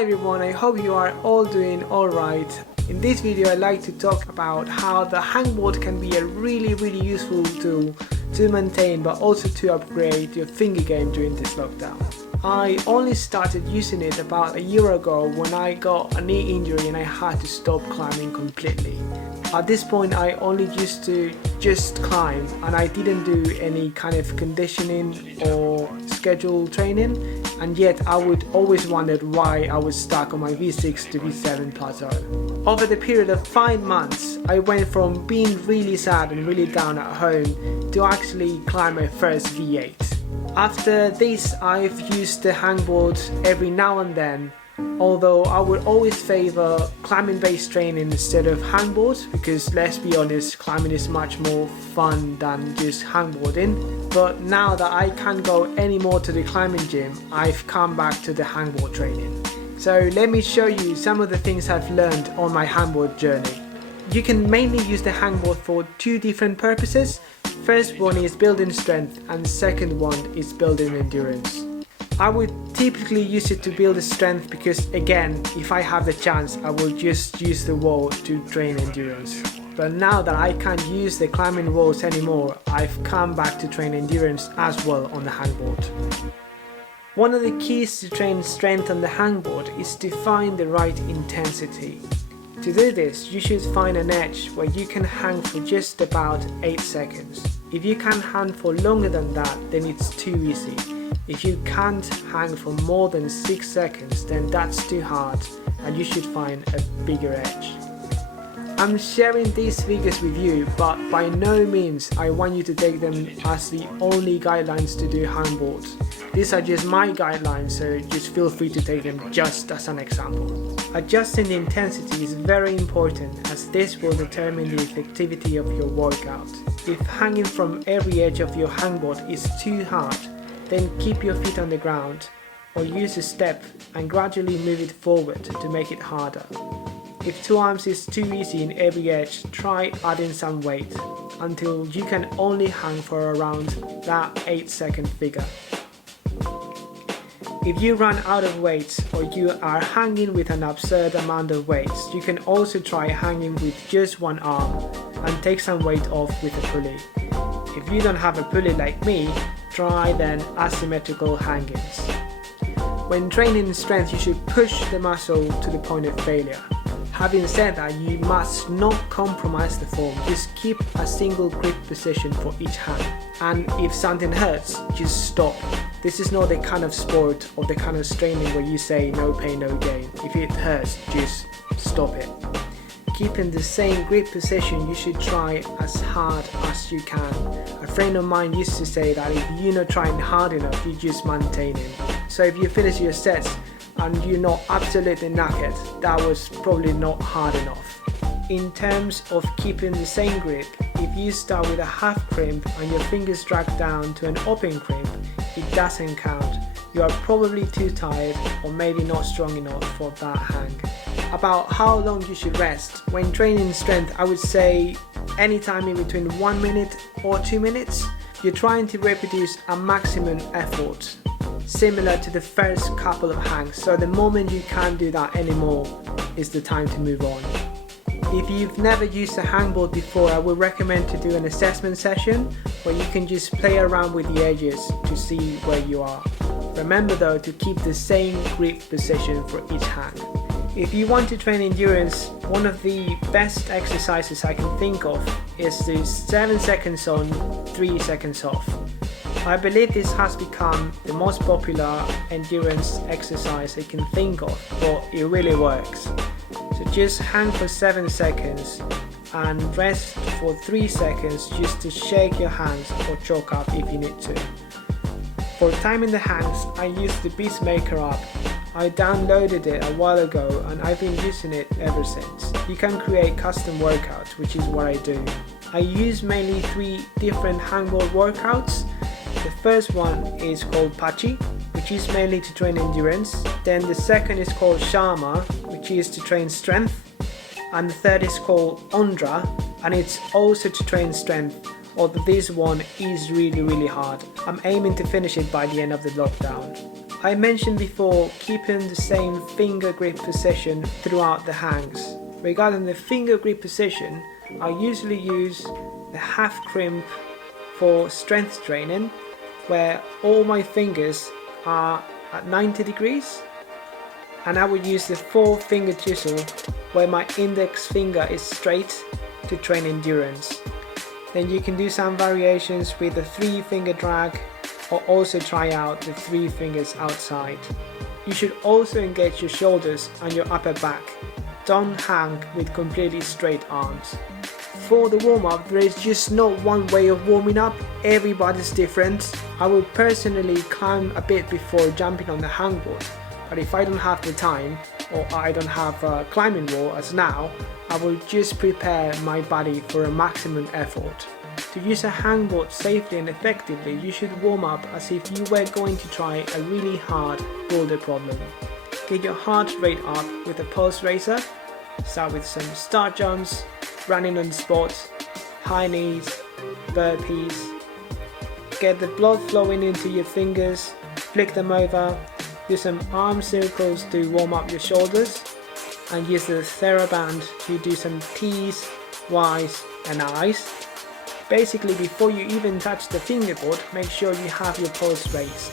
Hi everyone, I hope you are all doing alright. In this video I'd like to talk about how the hangboard can be a really useful tool to maintain but also to upgrade your finger game during this lockdown. I only started using it about a year ago when I got a knee injury and I had to stop climbing completely. At this point I only used to just climb and I didn't do any kind of conditioning or scheduled training, and yet I would always wondered why I was stuck on my V6 to V7 plateau. Over the period of 5 months I went from being really sad and really down at home to actually climb my first V8. After this I've used the hangboard every now and then, although I would always favour climbing based training instead of hangboard because, let's be honest, climbing is much more fun than just hangboarding. But now that I can't go anymore to the climbing gym, I've come back to the hangboard training. So let me show you some of the things I've learned on my hangboard journey. You can mainly use the hangboard for two different purposes. First one is building strength and second one is building endurance. I would typically use it to build the strength because, again, if I have the chance I will just use the wall to train endurance. But now that I can't use the climbing walls anymore, I've come back to train endurance as well on the hangboard. One of the keys to train strength on the hangboard is to find the right intensity. To do this, you should find an edge where you can hang for just about 8 seconds. If you can hang for longer than that, then it's too easy. If you can't hang for more than 6 seconds, then that's too hard and you should find a bigger edge. I'm sharing these figures with you, but by no means I want you to take them as the only guidelines to do hangboards. These are just my guidelines, so just feel free to take them just as an example. Adjusting the intensity is very important as this will determine the effectivity of your workout. If hanging from every edge of your hangboard is too hard, then keep your feet on the ground or use a step and gradually move it forward to make it harder. If 2 arms is too easy in every edge, try adding some weight until you can only hang for around that 8-second figure. If you run out of weights or you are hanging with an absurd amount of weights, you can also try hanging with just one arm and take some weight off with a pulley. If you don't have a pulley like me, try then asymmetrical hangings. When training strength, you should push the muscle to the point of failure. Having said that, you must not compromise the form, just keep a single grip position for each hand. And if something hurts, just stop. This is not the kind of sport or the kind of training where you say no pain, no gain. If it hurts, just stop it. Keeping the same grip position, you should try as hard as you can. A friend of mine used to say that if you're not trying hard enough, you just maintain it. So if you finish your sets and you're not absolutely knackered, that was probably not hard enough. In terms of keeping the same grip, if you start with a half crimp and your fingers drag down to an open crimp, it doesn't count. You are probably too tired or maybe not strong enough for that hang. About how long you should rest. When training strength, I would say anytime in between 1 minute or 2 minutes. You're trying to reproduce a maximum effort, similar to the first couple of hangs, so the moment you can't do that anymore is the time to move on. If you've never used a hangboard before, I would recommend to do an assessment session where you can just play around with the edges to see where you are. Remember though to keep the same grip position for each hang. If you want to train endurance, one of the best exercises I can think of is the 7 seconds on, 3 seconds off. I believe this has become the most popular endurance exercise I can think of, but it really works. So just hang for 7 seconds and rest for 3 seconds just to shake your hands or choke up if you need to. For timing the hangs, I use the Beastmaker app. I downloaded it a while ago and I've been using it ever since. You can create custom workouts, which is what I do. I use mainly 3 different hangboard workouts. The first one is called Pachi, which is mainly to train endurance. Then the second is called Shama, which is to train strength. And the third is called Ondra, and it's also to train strength, although this one is really hard. I'm aiming to finish it by the end of the lockdown. I mentioned before keeping the same finger grip position throughout the hangs. Regarding the finger grip position, I usually use the half crimp for strength training, where all my fingers are at 90 degrees, and I would use the 4-finger chisel where my index finger is straight to train endurance. Then you can do some variations with the 3-finger drag, or also try out the 3 fingers outside. You should also engage your shoulders and your upper back. Don't hang with completely straight arms. For the warm-up, there is just not one way of warming up, everybody's different. I will personally climb a bit before jumping on the hangboard, but if I don't have the time, or I don't have a climbing wall as now, I will just prepare my body for a maximum effort. To use a hangboard safely and effectively, you should warm up as if you were going to try a really hard boulder problem. Get your heart rate up with a pulse raiser. Start with some start jumps, running on the spot, high knees, burpees. Get the blood flowing into your fingers, flick them over, do some arm circles to warm up your shoulders, and use the TheraBand to do some T's, Y's and I's. Basically, before you even touch the fingerboard, make sure you have your pulse raised.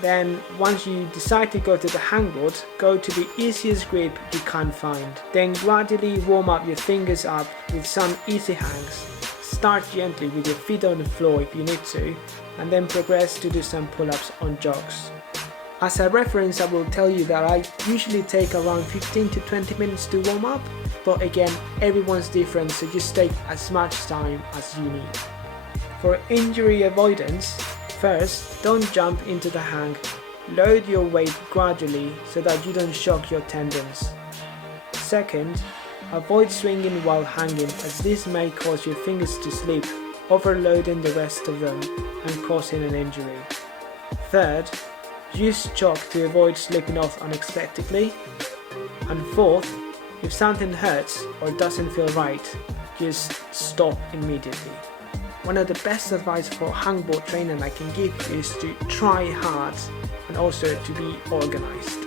Then once you decide to go to the hangboard, go to the easiest grip you can find. Then gradually warm up your fingers up with some easy hangs. Start gently with your feet on the floor if you need to, and then progress to do some pull-ups on jogs. As a reference, I will tell you that I usually take around 15 to 20 minutes to warm up, but again, everyone's different, so just take as much time as you need. For injury avoidance, first, don't jump into the hang. Load your weight gradually so that you don't shock your tendons. Second, avoid swinging while hanging, as this may cause your fingers to slip, overloading the rest of them and causing an injury. Third, use chalk to avoid slipping off unexpectedly. And fourth, if something hurts or doesn't feel right, just stop immediately. One of the best advice for hangboard training I can give you is to try hard and also to be organized.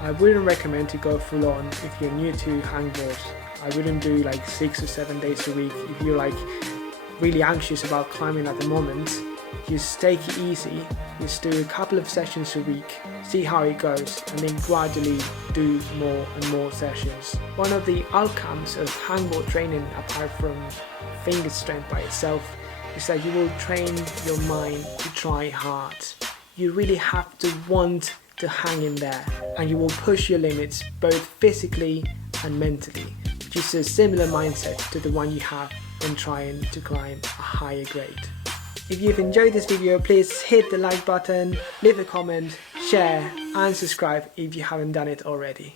I wouldn't recommend to go full on if you're new to hangboard. I wouldn't do like 6 or 7 days a week. If you're like really anxious about climbing at the moment, just take it easy. Just do a couple of sessions a week, see how it goes, and then gradually do more and more sessions. One of the outcomes of hangboard training, apart from finger strength by itself, is that you will train your mind to try hard. You really have to want to hang in there, and you will push your limits both physically and mentally, which is a similar mindset to the one you have when trying to climb a higher grade. If you've enjoyed this video, please hit the like button, leave a comment, share and subscribe if you haven't done it already.